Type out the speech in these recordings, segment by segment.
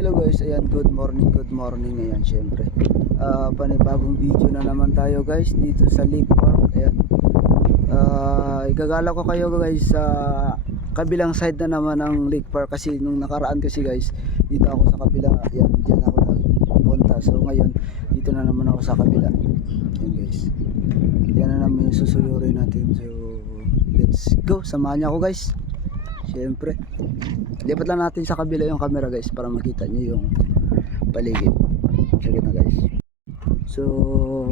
Hello guys, ayan, good morning, ayan, syempre panibagong video na naman tayo guys dito sa Lake Park. Ayan, igagala ko kayo guys sa kabilang side na naman ng Lake Park, kasi nung nakaraan kasi guys dito ako sa kabila, ayan, dyan ako nagpunta. So ngayon dito na naman ako sa kabila. Ayan guys, yan na naman yung susuyurin natin. So let's go, samahan niyo ako guys. Siyempre, lipat lang natin sa kabila yung camera guys para makita nyo yung paligid. Sige na guys. So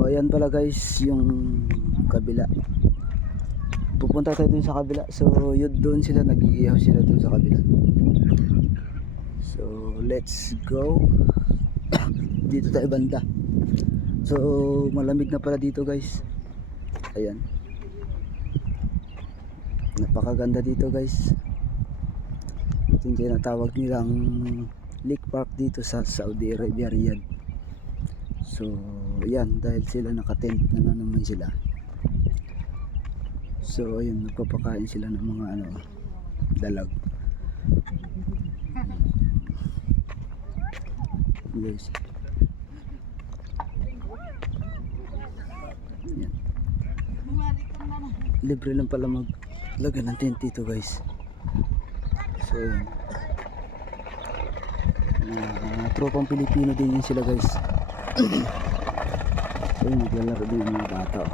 ayan pala guys yung kabila. Pupunta tayo dun sa kabila. So yun, dun sila, nag-iihaw sila dun sa kabila. So let's go. Dito tayo banda. So malamig na pala dito guys. Ayan, napakaganda dito guys. Ito yung tinatawag nilang Lake Park dito sa Saudi Arabia, Riyadh. So yan, dahil sila nakatent na naman sila. So ayun, nagpapakain sila ng mga dalag guys. Yan, libre lang pala maglagay ng tent dito guys. So yun, tropang Pilipino din yun sila guys. So yun, naglalaro din yung mga bata.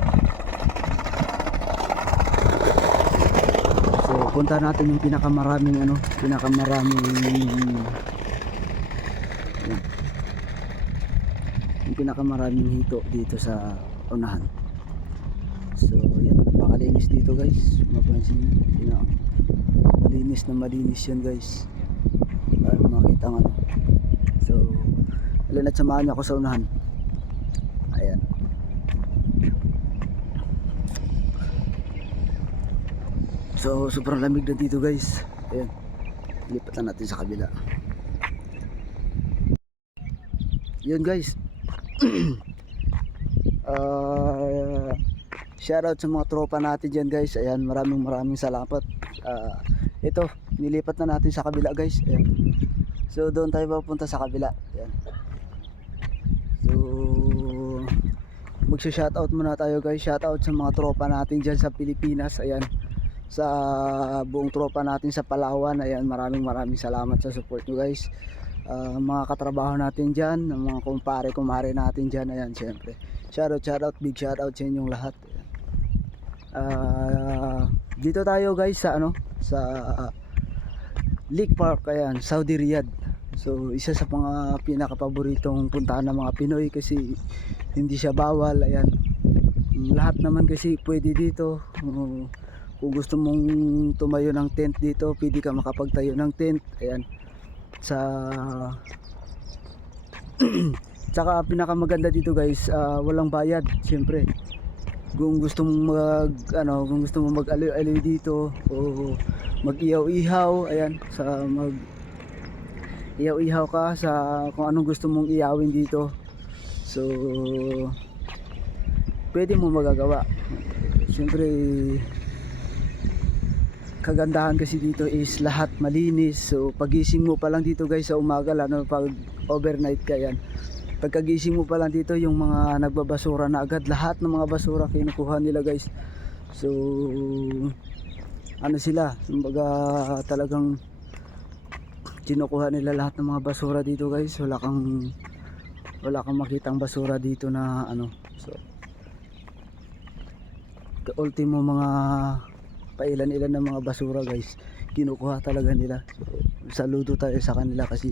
So punta natin yung pinakamaraming yung pinakamaraming hito dito sa unahan. So yan, napakalinis dito guys. Mapansin nyo, malinis yan guys, para makita ang So alin, at samahan niyo ako sa unahan. Ayan, so sobrang lamig na dito guys. Ayan, lipat na natin sa kabila. Yun guys. Shoutout sa mga tropa natin dyan guys. Ayan, maraming salamat. Ito, nilipat na natin sa kabila guys. Ayan. So doon tayo papunta sa kabila. Ayan. So magsa-shoutout muna tayo guys. Shoutout sa mga tropa natin dyan sa Pilipinas. Ayan, sa buong tropa natin sa Palawan. Ayan, maraming salamat sa support nyo guys. Mga katrabaho natin dyan, mga kumare natin dyan. Ayan, syempre shoutout, big shoutout sa inyong lahat. Dito tayo guys sa sa Lake Park, ayan, Saudi Riyadh. So isa sa mga pinakapaboritong puntahan ng mga Pinoy kasi hindi siya bawal. Ayan, lahat naman kasi pwede dito. Kung gusto mong tumayo ng tent dito, pwede ka makapagtayo ng tent. Ayan, sa tsaka pinakamaganda dito guys, walang bayad. Siyempre, kung gusto mong mag-aliw-aliw dito o mag-ihaw-ihaw, ayan, sa ihaw-ihaw ka sa kung anong gusto mong iyawin dito. So pwede mo magagawa. Siyempre, kagandahan kasi dito is lahat malinis. So pagising mo pa lang dito guys sa umaga, lalo pag overnight ka, yan, pagkagising mo pa lang dito, yung mga nagbabasura na agad, lahat ng mga basura kinukuha nila guys. So sila, kumbaga talagang kinukuha nila lahat ng mga basura dito guys. Wala kang makitang basura dito na So ultimo, mga pailan-ilan ng mga basura guys, kinukuha talaga nila. So saludo tayo sa kanila kasi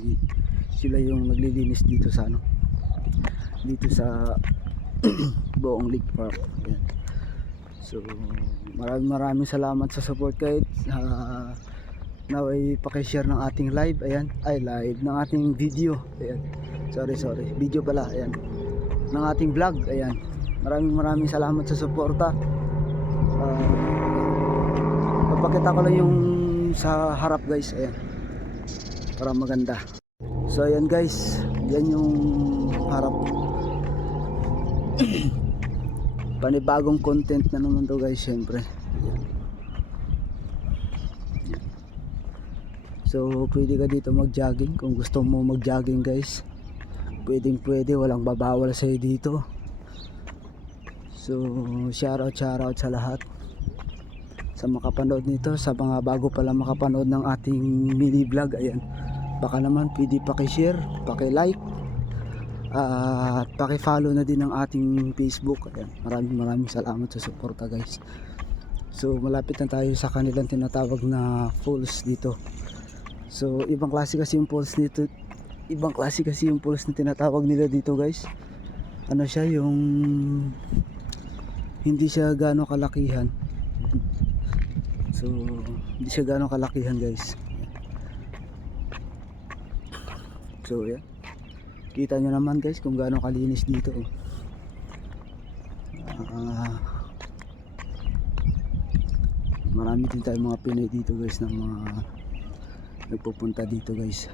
sila yung naglilinis dito sa dito sa buong Lake Park. Ayan. So maraming salamat sa support guys. Now ay paki-share ng ating live. Ayan, live ng ating video. Ayan, sorry, video pala. Ayan, ng ating vlog. Ayan, maraming salamat sa suporta. Papakita ko lang yung sa harap guys. Ayan, para maganda. So ayan guys, yan yung harap. Panibagong content na naman to guys, syempre. So pwede ka dito mag-jogging kung gusto mo mag-jogging guys. Pwedeng pwede, walang babawal sa'yo dito. So shoutout sa lahat sa makapanood nito, sa mga bago pala makapanood ng ating mini vlog. Ayan, baka naman pwede paki-share, paki-like, at paki-follow na din ng ating Facebook. Ayan, maraming salamat sa suporta guys. So malapit na tayo sa kanilang tinatawag na falls dito. So ibang klase kasi yung falls nito, ibang klase kasi yung falls na tinatawag nila dito guys. Ano siya, yung hindi siya gaano kalakihan. So hindi siya gaano kalakihan guys. So yan, kita nyo naman guys kung gaano kalinis dito. Marami din tayong mga Pinoy dito guys, na mga nagpupunta dito guys.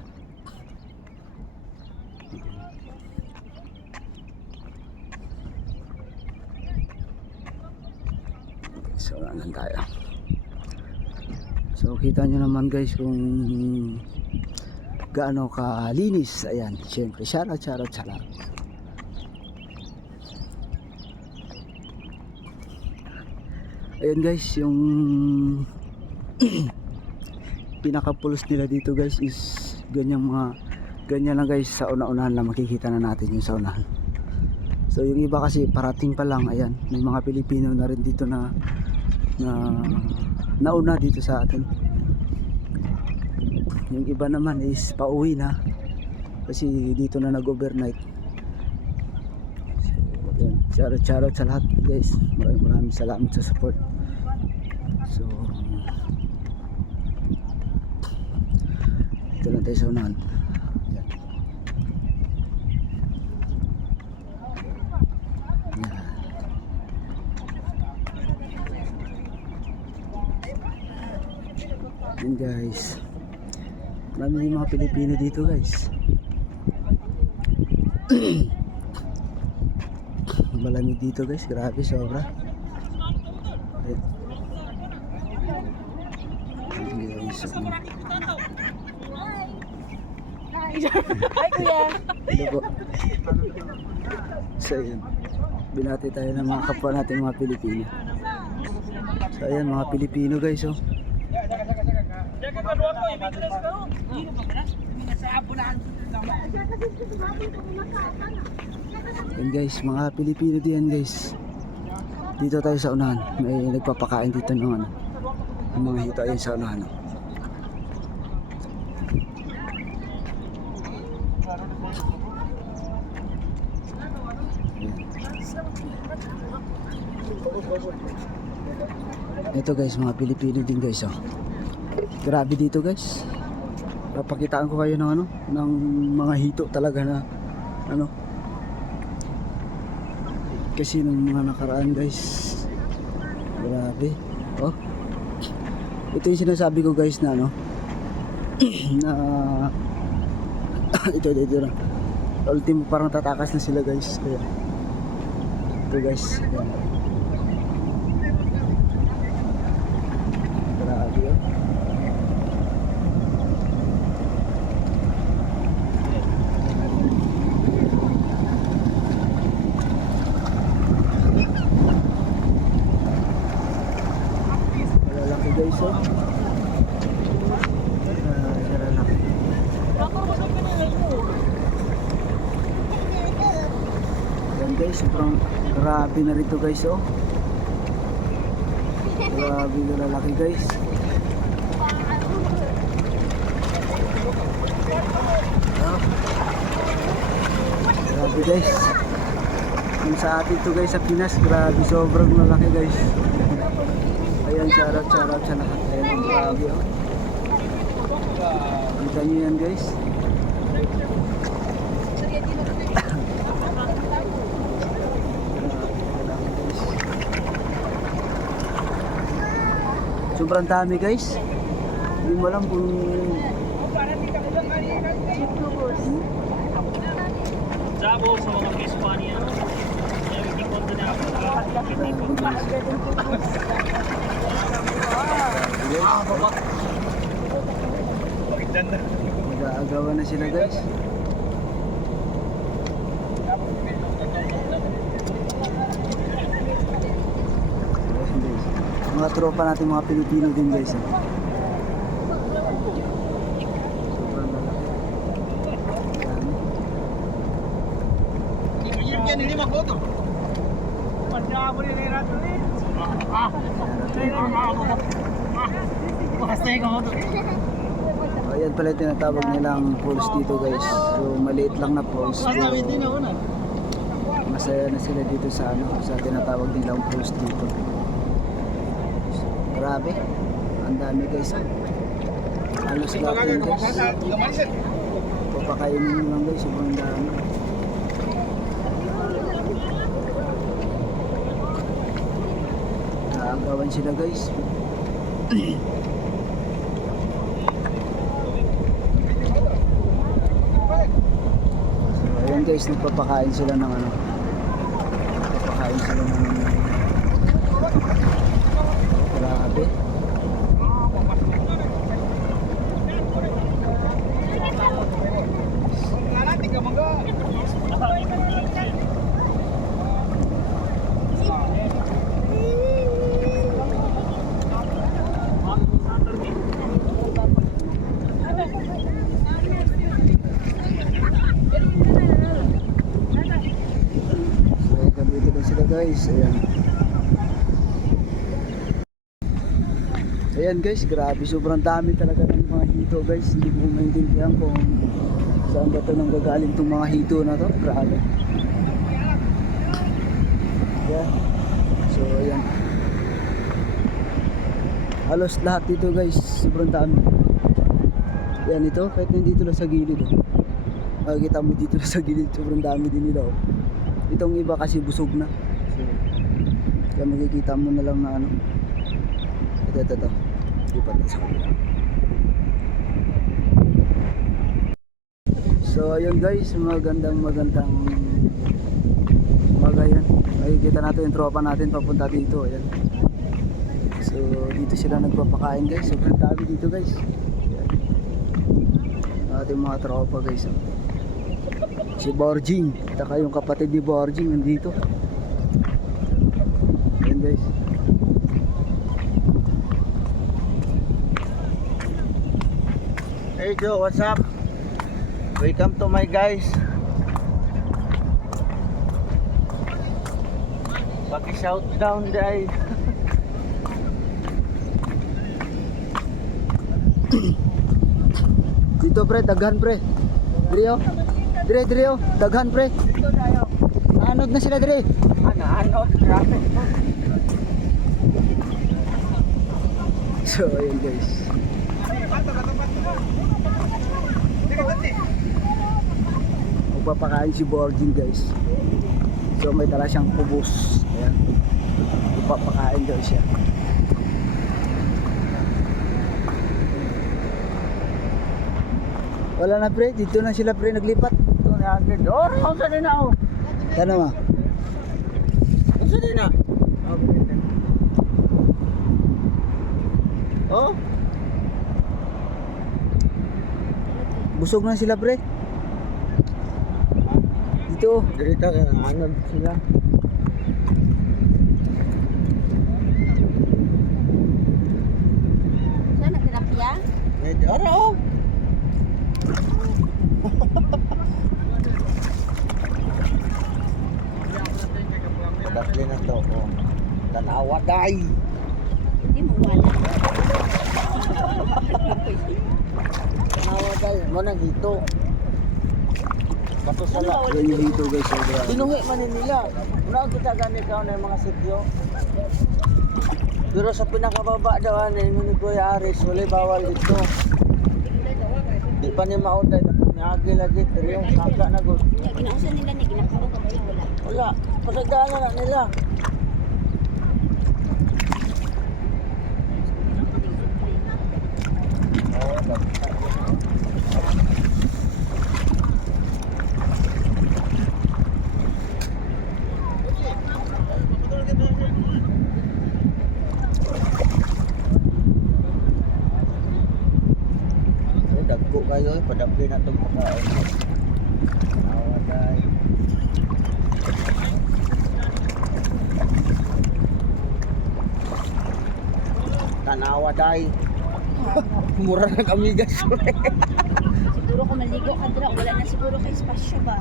So lang tayo. So kita nyo naman guys kung gaano kalinis. Ayan, syempre shoutout sa lahat. Ayan guys, yung pinaka-pulse nila dito guys is ganyan lang guys. Sa una-unahan lang makikita na natin yung sa unahan. So yung iba kasi parating pa lang. Ayan, may mga Pilipino na rin dito na nauna dito sa atin. Yung iba naman is pauwi na kasi dito na nag-overnight. So ayan, shoutout sa lahat guys. Maraming salamat sa support. So ito lang tayo sa unahan. Yan guys, marami yung mga Pilipino dito guys. Malamig dito guys, grabe sobra. Guys, Hi kuya. hello po. So yun, binati tayo ng mga kapwa natin mga Pilipino. So ayan mga Pilipino guys, oh. Yan guys, mga Pilipino diyan guys. Dito tayo sa unahan, may nagpapakain dito ng ano, ng mga hito. Ayun sa unahan, oh. Ito guys, mga Pilipino din guys, oh. Grabe dito guys. Papakitaan ko kayo ng ano, ng mga hito talaga na ano. Kasi nung mga nakaraan guys, grabe. Oh. Ito yung sinasabi ko guys na ano, na ito na. Ultimo parang tatakas na sila guys. Kaya ito guys. Ayan. Grabe, oh. Malalaki guys, oh. Malalaki. Ayan guys, sobrang grabe na rito guys, oh. Grabe na lalaki guys. Grabe guys. Kung sa atin to guys sa Pinas, grabe sobrang lalaki guys. Ayan, shoutout sa lahat. Ayan, grabe, oh. Kita nyo yan guys. Sobrang dami guys. Hindi mo alam kung Zabo sa mga Hispania. Everything on the now. Nag-aagawan na sila guys. Ayan, guys. Mga tropa natin mga Pilipino din guys. Sobrang lalaki. So, ayan pala yung tinatawag nilang falls dito guys. So maliit lang na falls. Pero masaya na sila dito sa sa tinatawag nilang falls dito. So, grabe. Ang dami guys. Halos lahat yan guys. Papakainin nyo lang guys. Sobrang dami. Naagawan sila guys. Ayan guys, nagpapakain sila ng nagpapakain sila ng grabe. Guys, ayan. Ayan guys, grabe, sobrang dami talaga ng mga hito guys. Hindi ko maintindihan kung saan ba ito nang gagaling itong mga hito na to. Grabe. Ayan. So ayan. Halos lahat dito guys, sobrang dami. Ayan ito, kahit nandito lang sa gilid. Makikita mo dito lang sa gilid, sobrang dami din nila. Itong iba kasi busog na. Kaya makikita mo na lang na ito lipat na sa kabila. So ayun guys, magandang umaga yan. Makikita natin yung tropa natin papunta dito. Ayan. So dito sila nagpapakain guys. Sobrang dami dito guys. Ayan. Ating mga tropa guys. Si Borjing, taka yung kapatid ni Borjing nandito. Ayan guys. Hey Joe, what's up? Welcome to my guys. Paki-shout down day. Dito pre, daghan pre. Drio. Drio, daghan pre. Anod na sila dire. Ano, grabe. So ayun guys. Magpapakain si Borjing guys. So may dala siyang kubos. Ayan. Magpapakain daw siya. Wala na pre, dito na sila pre naglipat. Ito na agad. Oh, saan din ako? Tano ma? Saan din na? Oh, Busog na sila pre. Dito. dito ano sila? Saan nagterapya? Oh. Padakli na to. Oh. Tanawa day. Hindi mo wala. Tanawa day. Mo nang hito. Kaso sala. Yan yung dito guys. So, grabe. Tinuhi man nila. Una kita gani ka na yung mga sityo. Pero sa pinakababa daw ano ni Kuya Aris, wala bawal dito. Di pa ni mauday na pinagi lagi pero yung saga na gud. Ginausan nila ni ginakabog ang wala. Wala, pasagana na nila. Dagko Lagi na itong pagkaon. Tanawa day. Tanawa day. Mura ng amigas. Siguro kung maligo ka dira, wala na siguro kay espasyo ba?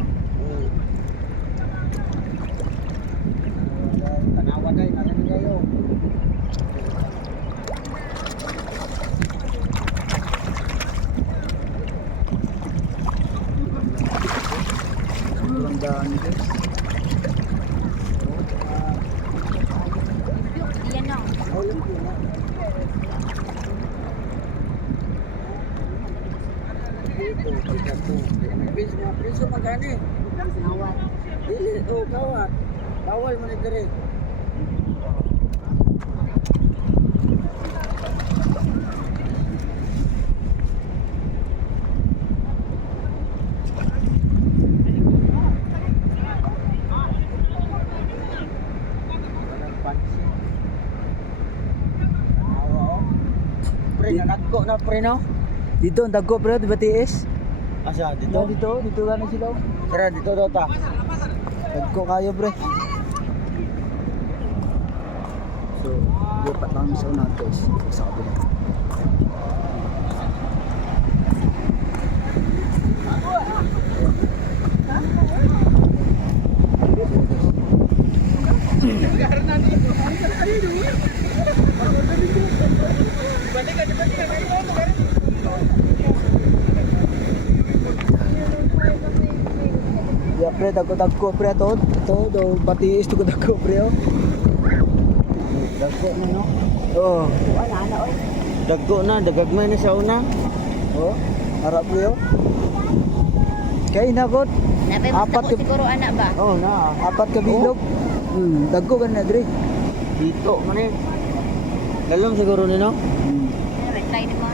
Tanawa day, nalami kayo. Walang daan guys. Yan na. Priso magani. Nawat. Dili, kawat. Bawal man dire. Walang pansin. Tanawa oh. Pre, nanagko na pre no? Dito ang dagko pre, di ba tiis? Asa, Dito, dito ka na sila. Tara, dito daw ta. Dagko kayo pre. So, lipat lang kami sa unahan guys. Sa kabila. Ya pre, dagko pre to. Ito, do batiis to dagko pre oh. Dagko na no? Oh, Wala na oy. Dagko na, dagagmay na sa una. oh. Harap pre oh. Kaya inabot. Nabay Apat mo ka- siguro anak ba? Oh, na. Apat ka bilog. Dagko ka na dre. Dito man eh. Lalong siguro ni no? Ano, try ni mo.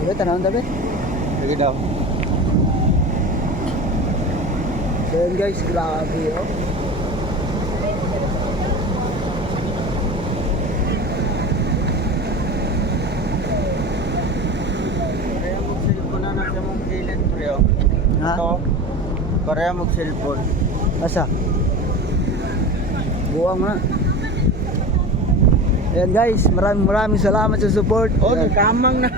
Diba tanawin tabi? Sige daw. So yun guys, grabe oh. Pareha mag-cellphone na nasa mong kilid, pre, oh. Ha? Ito, pareha mag-cellphone. Asa? Buwang na. Ayan guys, maraming salamat sa support. Oh, Ayan. nagkamang na.